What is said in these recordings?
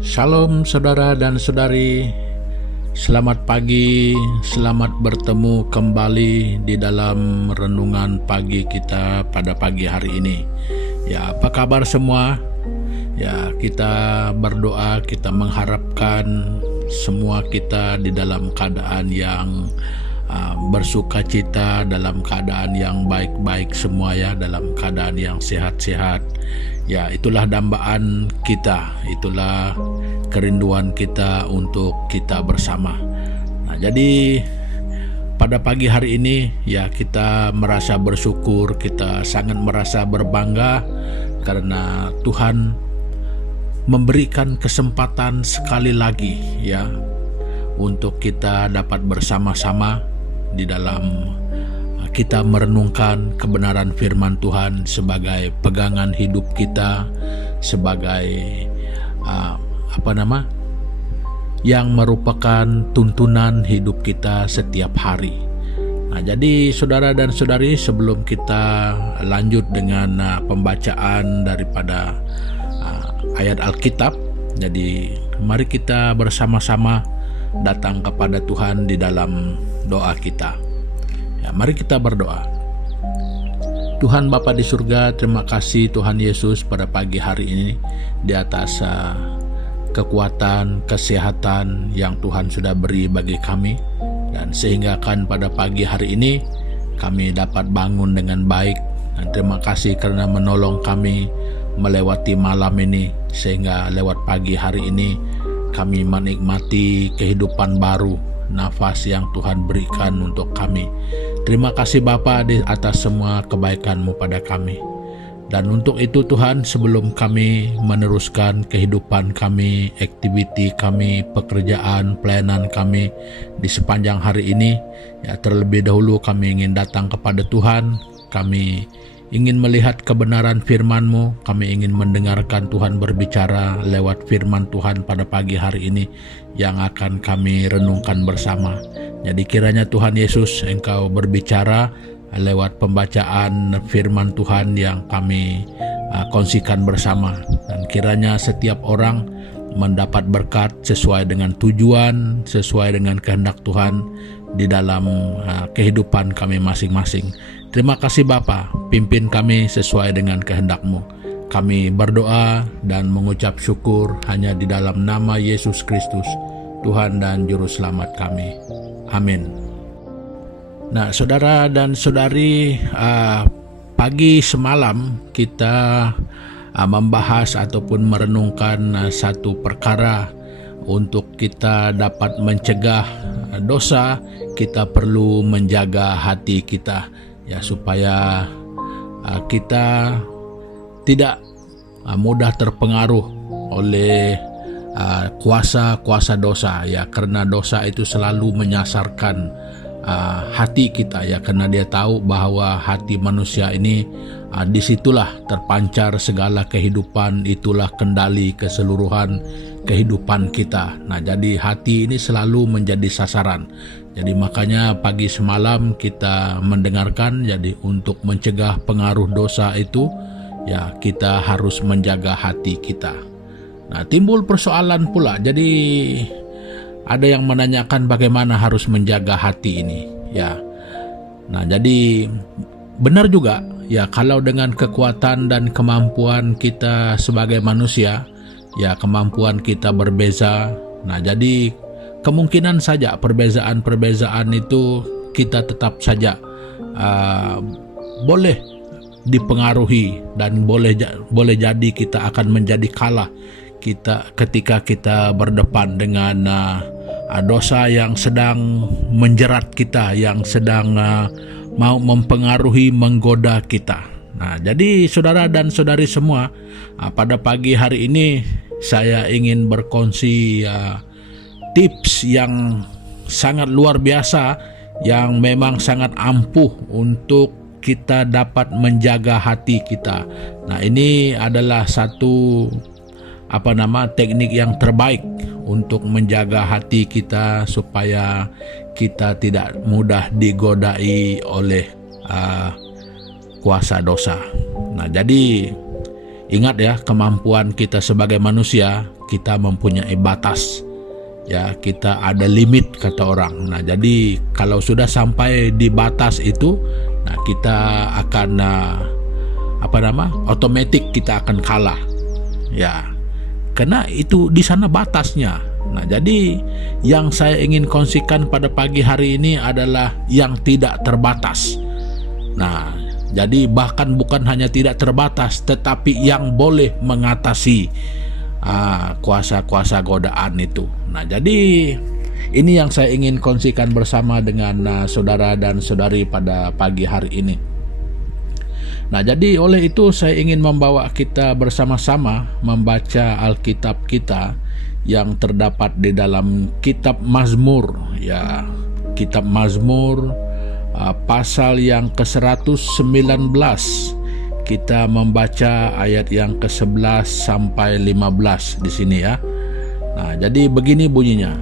Shalom saudara dan saudari, selamat pagi, selamat bertemu kembali di dalam renungan pagi kita pada pagi hari ini. Ya, apa kabar semua? Ya, kita berdoa, kita mengharapkan semua kita di dalam keadaan yang bersukacita, dalam keadaan yang baik-baik semua ya, dalam keadaan yang sehat-sehat. Ya, itulah dambaan kita, itulah kerinduan kita untuk kita bersama. Nah, jadi pada pagi hari ini ya kita merasa bersyukur, kita sangat merasa berbangga karena Tuhan memberikan kesempatan sekali lagi ya untuk kita dapat bersama-sama di dalam kita merenungkan kebenaran firman Tuhan sebagai pegangan hidup kita, sebagai yang merupakan tuntunan hidup kita setiap hari. Nah, jadi saudara dan saudari, sebelum kita lanjut dengan pembacaan daripada ayat Alkitab, jadi mari kita bersama-sama datang kepada Tuhan di dalam doa kita. Ya, mari kita berdoa. Tuhan Bapa di surga, terima kasih Tuhan Yesus pada pagi hari ini di atas kekuatan, kesehatan yang Tuhan sudah beri bagi kami, dan sehingga kan pada pagi hari ini kami dapat bangun dengan baik. Dan terima kasih karena menolong kami melewati malam ini, sehingga lewat pagi hari ini kami menikmati kehidupan baru, nafas yang Tuhan berikan untuk kami. Terima kasih Bapa di atas semua kebaikan-Mu pada kami. Dan untuk itu Tuhan, sebelum kami meneruskan kehidupan kami, aktiviti kami, pekerjaan, pelayanan kami di sepanjang hari ini, ya terlebih dahulu kami ingin datang kepada Tuhan. Kami ingin melihat kebenaran firman-Mu, kami ingin mendengarkan Tuhan berbicara lewat firman Tuhan pada pagi hari ini yang akan kami renungkan bersama. Jadi kiranya Tuhan Yesus Engkau berbicara lewat pembacaan firman Tuhan yang kami kongsikan bersama, dan kiranya setiap orang mendapat berkat sesuai dengan tujuan, sesuai dengan kehendak Tuhan di dalam kehidupan kami masing-masing. Terima kasih Bapa, pimpin kami sesuai dengan kehendak-Mu. Kami berdoa dan mengucap syukur hanya di dalam nama Yesus Kristus, Tuhan dan Juru Selamat kami. Amin. Nah, saudara dan saudari, pagi semalam kita membahas ataupun merenungkan satu perkara. Untuk kita dapat mencegah dosa, kita perlu menjaga hati kita, ya, supaya kita tidak mudah terpengaruh oleh kuasa dosa, ya, karena dosa itu selalu menyasarkan hati kita, ya, karena dia tahu bahwa hati manusia ini disitulah terpancar segala kehidupan, itulah kendali keseluruhan kehidupan kita. Nah, jadi hati ini selalu menjadi sasaran. Jadi makanya pagi semalam kita mendengarkan, jadi untuk mencegah pengaruh dosa itu, ya, kita harus menjaga hati kita. Nah, timbul persoalan pula. Jadi ada yang menanyakan bagaimana harus menjaga hati ini, ya. Nah, jadi benar juga, ya, kalau dengan kekuatan dan kemampuan kita sebagai manusia, ya, kemampuan kita berbeza. Nah, jadi kemungkinan saja perbezaan-perbezaan itu kita tetap saja boleh dipengaruhi, dan boleh jadi kita akan menjadi kalah ketika kita berdepan dengan dosa yang sedang menjerat kita, yang sedang mau mempengaruhi, menggoda kita. Nah, jadi saudara dan saudari semua, pada pagi hari ini saya ingin berkongsi tips yang sangat luar biasa, yang memang sangat ampuh untuk kita dapat menjaga hati kita. Nah, ini adalah satu teknik yang terbaik untuk menjaga hati kita supaya kita tidak mudah digodai oleh kuasa dosa. Nah, jadi ingat ya, kemampuan kita sebagai manusia, kita mempunyai batas. Ya, kita ada limit kata orang. Nah, jadi kalau sudah sampai di batas itu, nah kita akan otomatis kita akan kalah. Ya, karena itu di sana batasnya. Nah, jadi yang saya ingin kongsikan pada pagi hari ini adalah yang tidak terbatas. Nah, jadi bahkan bukan hanya tidak terbatas, tetapi yang boleh mengatasi kuasa-kuasa godaan itu. Nah, jadi ini yang saya ingin kongsikan bersama dengan saudara dan saudari pada pagi hari ini. Nah, jadi oleh itu saya ingin membawa kita bersama-sama membaca Alkitab kita yang terdapat di dalam kitab Mazmur, ya, kitab Mazmur pasal yang ke-119. Kita membaca ayat yang ke-11 sampai 15 di sini ya. Nah, jadi begini bunyinya.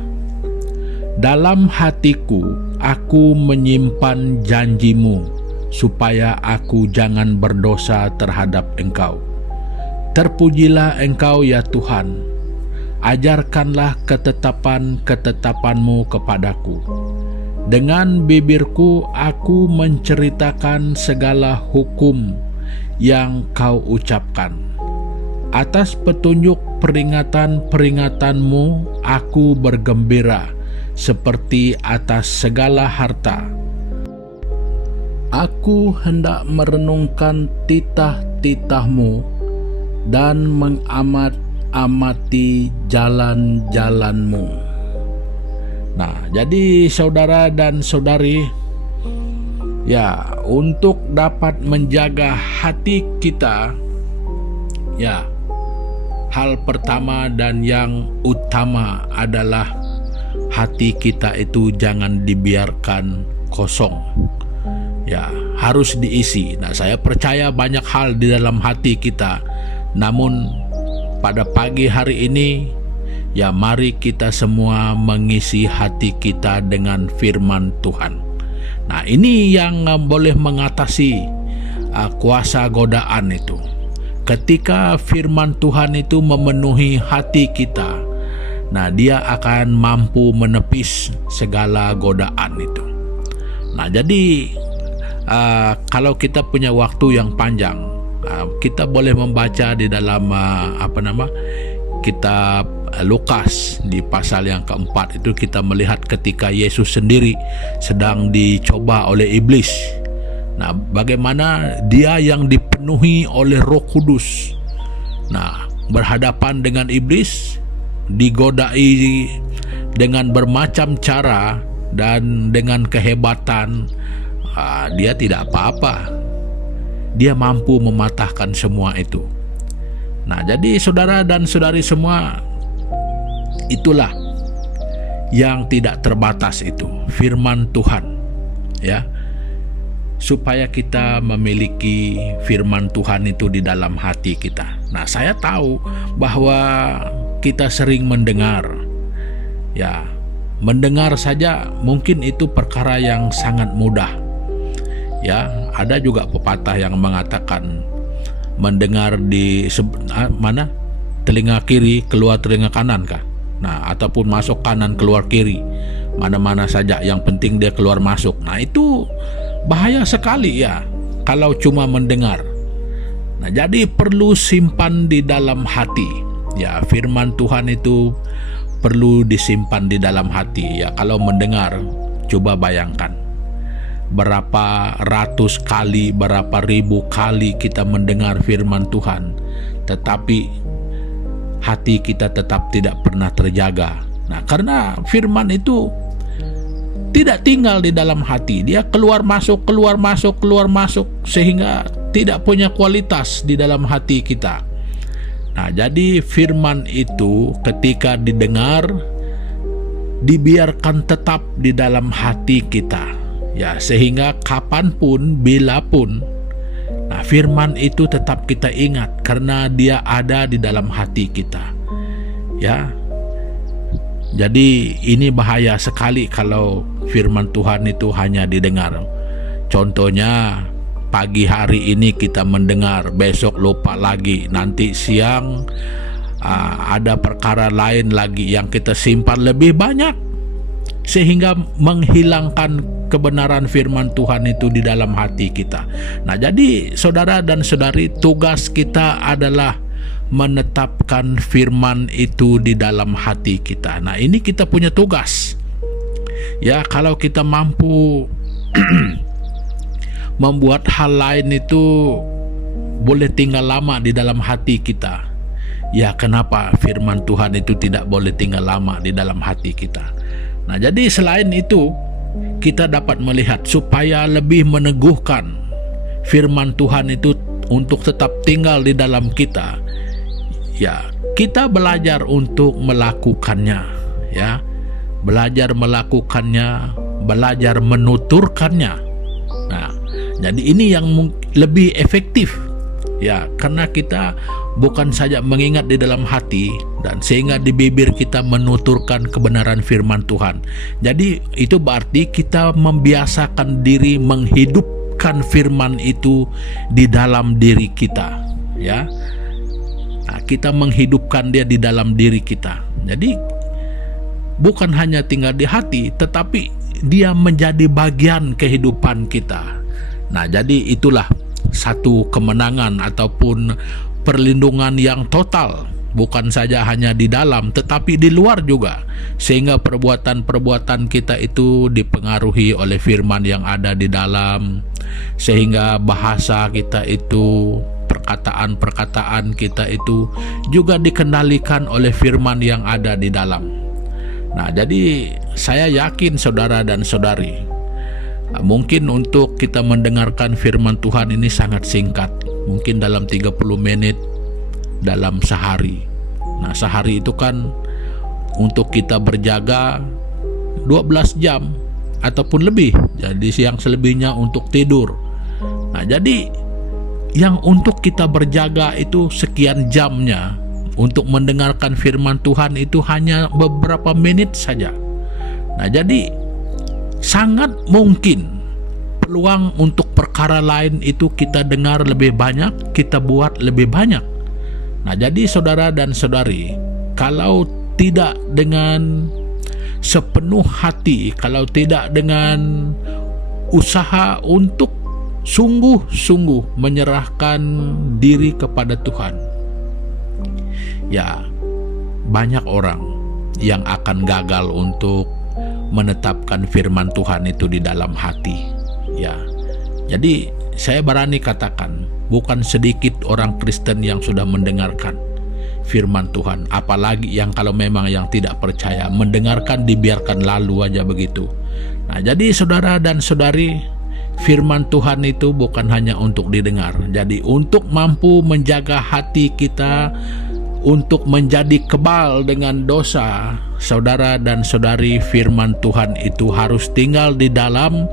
Dalam hatiku aku menyimpan janjimu, supaya aku jangan berdosa terhadap Engkau. Terpujilah Engkau ya Tuhan, ajarkanlah ketetapan-ketetapanmu kepadaku. Dengan bibirku aku menceritakan segala hukum yang Kau ucapkan. Atas petunjuk peringatan-peringatanmu aku bergembira seperti atas segala harta. Aku hendak merenungkan titah-titahmu dan mengamati jalan-jalanmu. Nah, jadi saudara dan saudari, ya, untuk dapat menjaga hati kita, ya, hal pertama dan yang utama adalah hati kita itu jangan dibiarkan kosong. Ya, harus diisi. Nah, saya percaya banyak hal di dalam hati kita. Namun pada pagi hari ini, ya, mari kita semua mengisi hati kita dengan firman Tuhan. Nah, ini yang boleh mengatasi kuasa godaan itu. Ketika firman Tuhan itu memenuhi hati kita, nah, dia akan mampu menepis segala godaan itu. Nah, jadi kalau kita punya waktu yang panjang, kita boleh membaca di dalam kitab Lukas di pasal yang keempat itu. Kita melihat ketika Yesus sendiri sedang dicoba oleh iblis. Nah, bagaimana dia yang dipenuhi oleh Roh Kudus, nah, berhadapan dengan iblis, digodai dengan bermacam cara dan dengan kehebatan. Dia tidak apa-apa. Dia mampu mematahkan semua itu. Nah, jadi saudara dan saudari semua, itulah yang tidak terbatas itu, firman Tuhan, ya. Supaya kita memiliki firman Tuhan itu di dalam hati kita. Nah, saya tahu bahwa kita sering mendengar, ya, mendengar saja mungkin itu perkara yang sangat mudah. Ya, ada juga pepatah yang mengatakan mendengar di mana telinga kiri keluar telinga kanan kah? Nah, ataupun masuk kanan keluar kiri, mana-mana saja yang penting dia keluar masuk. Nah, itu bahaya sekali ya kalau cuma mendengar. Nah, jadi perlu simpan di dalam hati. Ya, firman Tuhan itu perlu disimpan di dalam hati. Ya, kalau mendengar, coba bayangkan berapa ratus kali, berapa ribu kali kita mendengar firman Tuhan, tetapi hati kita tetap tidak pernah terjaga. Nah, karena firman itu tidak tinggal di dalam hati, dia keluar masuk, keluar masuk, keluar masuk, sehingga tidak punya kualitas di dalam hati kita. Nah, jadi firman itu ketika didengar, dibiarkan tetap di dalam hati kita. Ya, sehingga kapanpun, bilapun, nah, firman itu tetap kita ingat karena dia ada di dalam hati kita. Ya, jadi ini bahaya sekali kalau firman Tuhan itu hanya didengar. Contohnya, pagi hari ini kita mendengar, besok lupa lagi, nanti siang ada perkara lain lagi yang kita simpan lebih banyak, sehingga menghilangkan kebenaran firman Tuhan itu di dalam hati kita. Nah, jadi saudara dan saudari, tugas kita adalah menetapkan firman itu di dalam hati kita. Nah, ini kita punya tugas. Ya, kalau kita mampu membuat hal lain itu boleh tinggal lama di dalam hati kita, ya kenapa firman Tuhan itu tidak boleh tinggal lama di dalam hati kita? Nah, jadi selain itu, kita dapat melihat supaya lebih meneguhkan firman Tuhan itu untuk tetap tinggal di dalam kita, ya kita belajar untuk melakukannya, ya belajar melakukannya, belajar menuturkannya. Nah, jadi ini yang lebih efektif, ya karena kita bukan saja mengingat di dalam hati dan sehingga di bibir kita menuturkan kebenaran firman Tuhan. Jadi itu berarti kita membiasakan diri menghidupkan firman itu di dalam diri kita, ya. Nah, kita menghidupkan dia di dalam diri kita. Jadi bukan hanya tinggal di hati, tetapi dia menjadi bagian kehidupan kita. Nah, jadi itulah satu kemenangan ataupun perlindungan yang total, bukan saja hanya di dalam tetapi di luar juga, sehingga perbuatan-perbuatan kita itu dipengaruhi oleh firman yang ada di dalam, sehingga bahasa kita itu, perkataan-perkataan kita itu juga dikendalikan oleh firman yang ada di dalam. Nah, jadi saya yakin saudara dan saudari, mungkin untuk kita mendengarkan firman Tuhan ini sangat singkat, mungkin dalam 30 menit dalam sehari. Nah, sehari itu kan untuk kita berjaga 12 jam ataupun lebih, jadi yang selebihnya untuk tidur. Nah, jadi yang untuk kita berjaga itu sekian jamnya, untuk mendengarkan firman Tuhan itu hanya beberapa menit saja. Nah, jadi sangat mungkin peluang untuk perkara lain itu kita dengar lebih banyak, kita buat lebih banyak. Nah, jadi saudara dan saudari, kalau tidak dengan sepenuh hati, kalau tidak dengan usaha untuk sungguh-sungguh menyerahkan diri kepada Tuhan, ya banyak orang yang akan gagal untuk menetapkan firman Tuhan itu di dalam hati, ya. Jadi saya berani katakan, bukan sedikit orang Kristen yang sudah mendengarkan firman Tuhan, apalagi yang kalau memang yang tidak percaya mendengarkan dibiarkan lalu aja begitu. Nah, jadi saudara dan saudari, firman Tuhan itu bukan hanya untuk didengar. Jadi untuk mampu menjaga hati kita untuk menjadi kebal dengan dosa, saudara dan saudari, firman Tuhan itu harus tinggal di dalam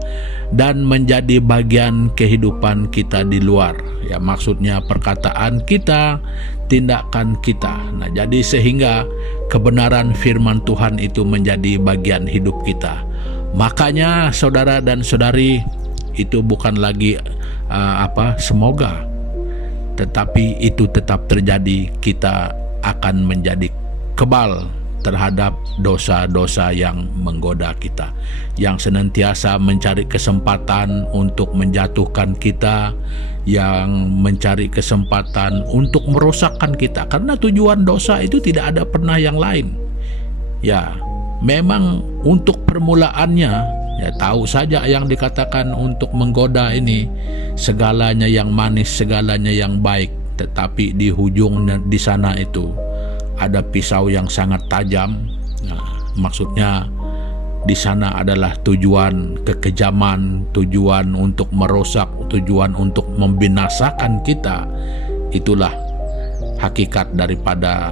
dan menjadi bagian kehidupan kita di luar. Ya, maksudnya perkataan kita, tindakan kita. Nah, jadi sehingga kebenaran firman Tuhan itu menjadi bagian hidup kita. Makanya saudara dan saudari, itu bukan lagi semoga, tetapi itu tetap terjadi. Kita akan menjadi kebal terhadap dosa-dosa yang menggoda kita, yang senantiasa mencari kesempatan untuk menjatuhkan kita, yang mencari kesempatan untuk merosakkan kita. Karena tujuan dosa itu tidak ada pernah yang lain. Ya, memang untuk permulaannya, ya tahu saja yang dikatakan untuk menggoda ini, segalanya yang manis, segalanya yang baik, tetapi di ujung di sana itu ada pisau yang sangat tajam. Nah, maksudnya di sana adalah tujuan kekejaman, tujuan untuk merosak, tujuan untuk membinasakan kita. Itulah hakikat daripada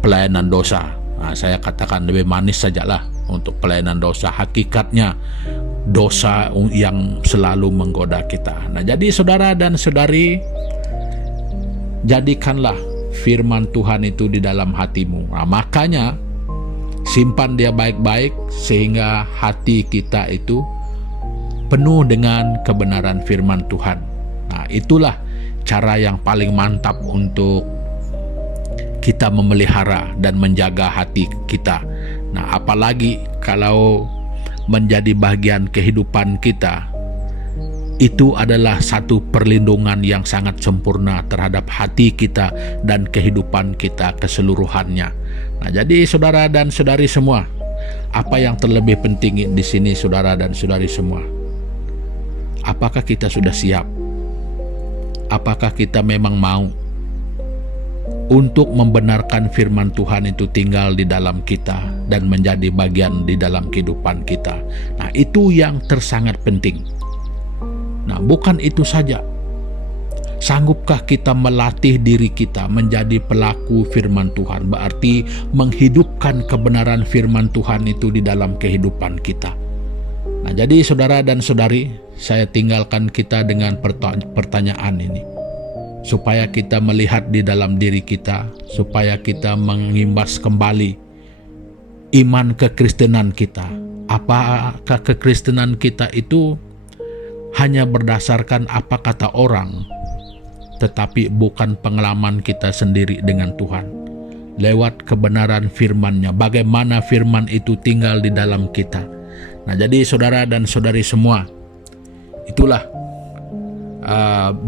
pelayanan dosa. Nah, saya katakan lebih manis sajalah untuk pelayanan dosa. Hakikatnya dosa yang selalu menggoda kita. Nah, jadi saudara dan saudari, jadikanlah firman Tuhan itu di dalam hatimu. Nah, makanya simpan dia baik-baik sehingga hati kita itu penuh dengan kebenaran firman Tuhan. Nah, itulah cara yang paling mantap untuk kita memelihara dan menjaga hati kita. Nah, apalagi kalau menjadi bagian kehidupan kita, itu adalah satu perlindungan yang sangat sempurna terhadap hati kita dan kehidupan kita keseluruhannya. Nah, jadi saudara dan saudari semua, apa yang terlebih penting di sini saudara dan saudari semua? Apakah kita sudah siap? Apakah kita memang mau untuk membenarkan firman Tuhan itu tinggal di dalam kita dan menjadi bagian di dalam kehidupan kita? Nah, itu yang tersangat penting. Nah, bukan itu saja. Sanggupkah kita melatih diri kita menjadi pelaku firman Tuhan? Berarti menghidupkan kebenaran firman Tuhan itu di dalam kehidupan kita. Nah, jadi saudara dan saudari, saya tinggalkan kita dengan pertanyaan ini, supaya kita melihat di dalam diri kita, supaya kita mengimbas kembali iman kekristenan kita. Apakah kekristenan kita itu hanya berdasarkan apa kata orang, tetapi bukan pengalaman kita sendiri dengan Tuhan. Lewat kebenaran firman-Nya, bagaimana firman itu tinggal di dalam kita. Nah, jadi saudara dan saudari semua, itulah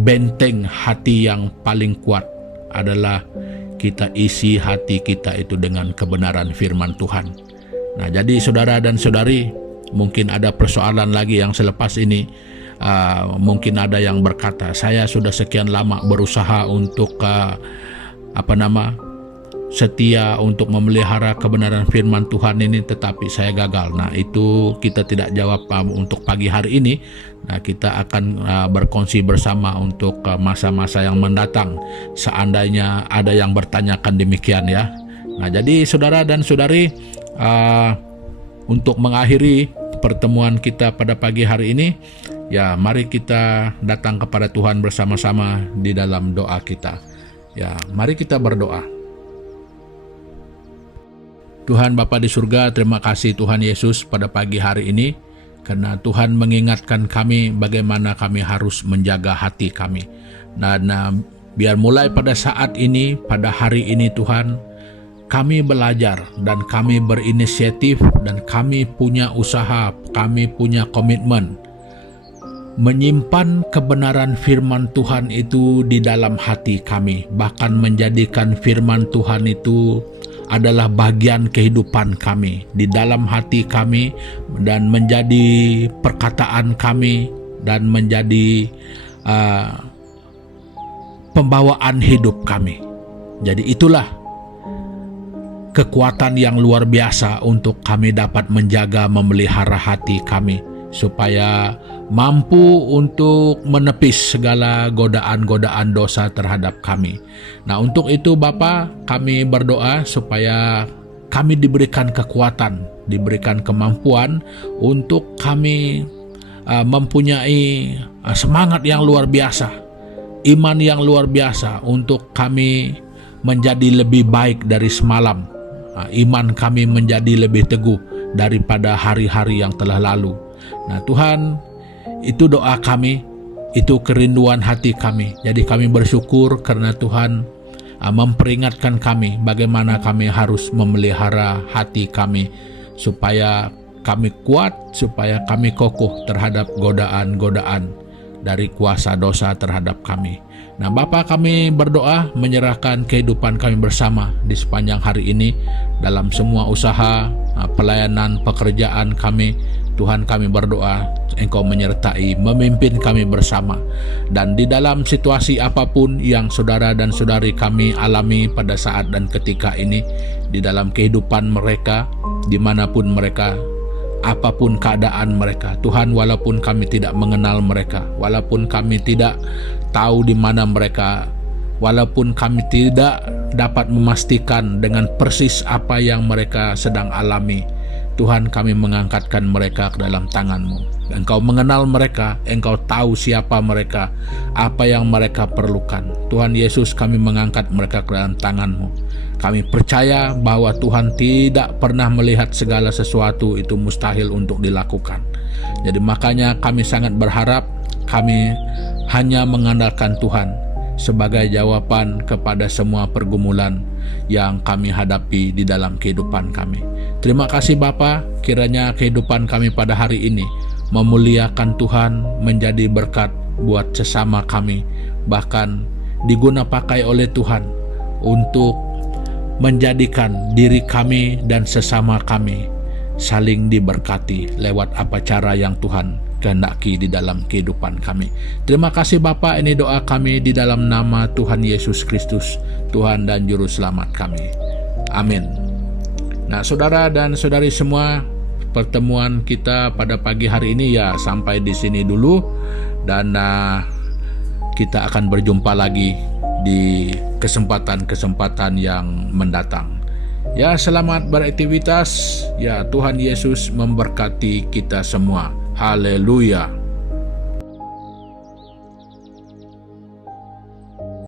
benteng hati yang paling kuat adalah kita isi hati kita itu dengan kebenaran firman Tuhan. Nah, jadi saudara dan saudari, mungkin ada persoalan lagi yang selepas ini. Mungkin ada yang berkata, saya sudah sekian lama berusaha untuk setia untuk memelihara kebenaran firman Tuhan ini, tetapi saya gagal. Nah, itu kita tidak jawab untuk pagi hari ini. Nah, kita akan berkongsi bersama untuk masa-masa yang mendatang, seandainya ada yang bertanyakan demikian ya. Nah, jadi saudara dan saudari, untuk mengakhiri pertemuan kita pada pagi hari ini, ya, mari kita datang kepada Tuhan bersama-sama di dalam doa kita. Ya, mari kita berdoa. Tuhan Bapa di surga, terima kasih Tuhan Yesus pada pagi hari ini, karena Tuhan mengingatkan kami bagaimana kami harus menjaga hati kami. Dan biar mulai pada saat ini, pada hari ini Tuhan, kami belajar dan kami berinisiatif dan kami punya usaha, kami punya komitmen menyimpan kebenaran firman Tuhan itu di dalam hati kami, bahkan menjadikan firman Tuhan itu adalah bagian kehidupan kami di dalam hati kami, dan menjadi perkataan kami dan menjadi pembawaan hidup kami. Jadi itulah kekuatan yang luar biasa untuk kami dapat menjaga, memelihara hati kami, supaya mampu untuk menepis segala godaan-godaan dosa terhadap kami. Nah, untuk itu Bapa, kami berdoa supaya kami diberikan kekuatan, diberikan kemampuan untuk kami mempunyai semangat yang luar biasa, iman yang luar biasa, untuk kami menjadi lebih baik dari semalam. Iman kami menjadi lebih teguh daripada hari-hari yang telah lalu. Nah Tuhan, itu doa kami, itu kerinduan hati kami. Jadi kami bersyukur karena Tuhan memperingatkan kami bagaimana kami harus memelihara hati kami, supaya kami kuat, supaya kami kokoh terhadap godaan-godaan dari kuasa dosa terhadap kami. Nah Bapa, kami berdoa menyerahkan kehidupan kami bersama di sepanjang hari ini, dalam semua usaha, pelayanan, pekerjaan kami. Tuhan, kami berdoa Engkau menyertai, memimpin kami bersama. Dan di dalam situasi apapun yang saudara dan saudari kami alami pada saat dan ketika ini, di dalam kehidupan mereka, dimanapun mereka, apapun keadaan mereka, Tuhan, walaupun kami tidak mengenal mereka, walaupun kami tidak tahu di mana mereka, walaupun kami tidak dapat memastikan dengan persis apa yang mereka sedang alami, Tuhan, kami mengangkatkan mereka ke dalam tangan-Mu. Engkau mengenal mereka, Engkau tahu siapa mereka, apa yang mereka perlukan. Tuhan Yesus, kami mengangkat mereka ke dalam tangan-Mu. Kami percaya bahwa Tuhan tidak pernah melihat segala sesuatu itu mustahil untuk dilakukan. Jadi makanya kami sangat berharap, kami hanya mengandalkan Tuhan. sebagai jawaban kepada semua pergumulan yang kami hadapi di dalam kehidupan kami. Terima kasih Bapa, kiranya kehidupan kami pada hari ini memuliakan Tuhan, menjadi berkat buat sesama kami, bahkan diguna pakai oleh Tuhan untuk menjadikan diri kami dan sesama kami saling diberkati lewat apa cara yang Tuhan kehendaki di dalam kehidupan kami. Terima kasih Bapa, ini doa kami di dalam nama Tuhan Yesus Kristus, Tuhan dan Juru Selamat kami. Amin. Nah, saudara dan saudari semua, pertemuan kita pada pagi hari ini ya sampai di sini dulu, dan kita akan berjumpa lagi di kesempatan-kesempatan yang mendatang. Ya, selamat beraktivitas. Ya, Tuhan Yesus memberkati kita semua. Haleluya.